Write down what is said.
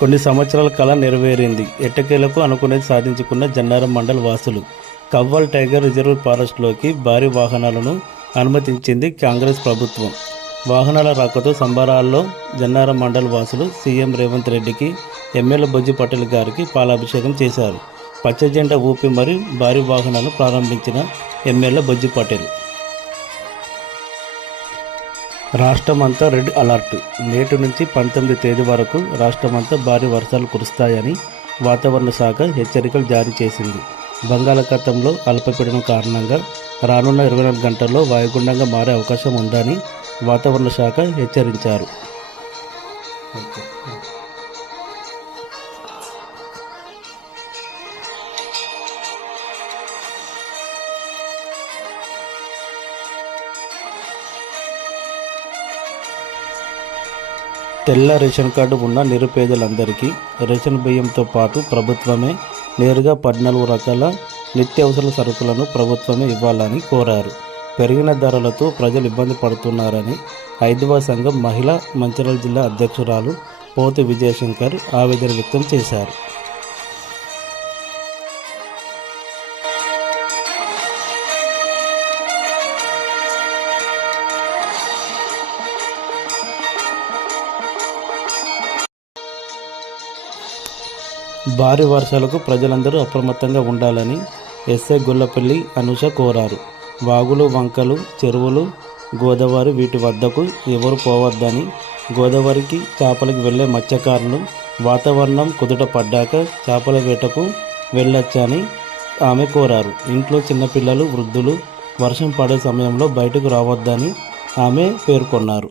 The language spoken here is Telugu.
కొన్ని సంవత్సరాల కళ నెరవేరింది. ఎట్టకేలకు అనుకునేది సాధించుకున్న జన్నారం మండల్ వాసులు. కవ్వాల్ టైగర్ రిజర్వ్ ఫారెస్ట్లోకి భారీ వాహనాలను అనుమతించింది కాంగ్రెస్ ప్రభుత్వం. వాహనాల రాకతో సంబరాల్లో జన్నారం మండల్ వాసులు సీఎం రేవంత్ రెడ్డికి, ఎమ్మెల్యే బొజ్జి పటేల్ గారికి పాలాభిషేకం చేశారు. పచ్చ జెండా ఊపి మరీ భారీ వాహనాలను ప్రారంభించిన ఎమ్మెల్యే బొజ్జి పటేల్. రాష్ట్రమంతా రెడ్ అలర్ట్. నేటి నుంచి 19 తేదీ వరకు రాష్ట్రమంతా భారీ వర్షాలు కురుస్తాయని వాతావరణ శాఖ హెచ్చరికలు జారీ చేసింది. బంగాళాఖాతంలో అల్పపీడనం కారణంగా రానున్న 24 గంటల్లో వాయుగుండంగా మారే అవకాశం ఉందని వాతావరణ శాఖ హెచ్చరించారు. తెల్ల రేషన్ కార్డు ఉన్న నిరుపేదలందరికీ రేషన్ బియ్యంతో పాటు ప్రభుత్వమే నేరుగా 14 రకాల నిత్యావసర సరుకులను ప్రభుత్వమే ఇవ్వాలని కోరారు. పెరిగిన ధరలతో ప్రజలు ఇబ్బంది పడుతున్నారని హైదరాబాద్ సంఘం మహిళా మంచిర్యాల జిల్లా అధ్యక్షురాలు పోతి విజయశంకర్ ఆవేదన వ్యక్తం చేశారు. భారీ వర్షాలకు ప్రజలందరూ అప్రమత్తంగా ఉండాలని ఎస్ఐ గొల్లపల్లి అనుష కోరారు. వాగులు, వంకలు, చెరువులు, గోదావరి వీటి వద్దకు ఎవరు పోవద్దని, గోదావరికి చేపలకు వెళ్లే మత్స్యకారులు వాతావరణం కుదుట పడ్డాక చేపల వేటకు వెళ్ళొచ్చని ఆమె కోరారు. ఇంట్లో చిన్నపిల్లలు, వృద్ధులు వర్షం పడే సమయంలో బయటకు రావద్దని ఆమె పేర్కొన్నారు.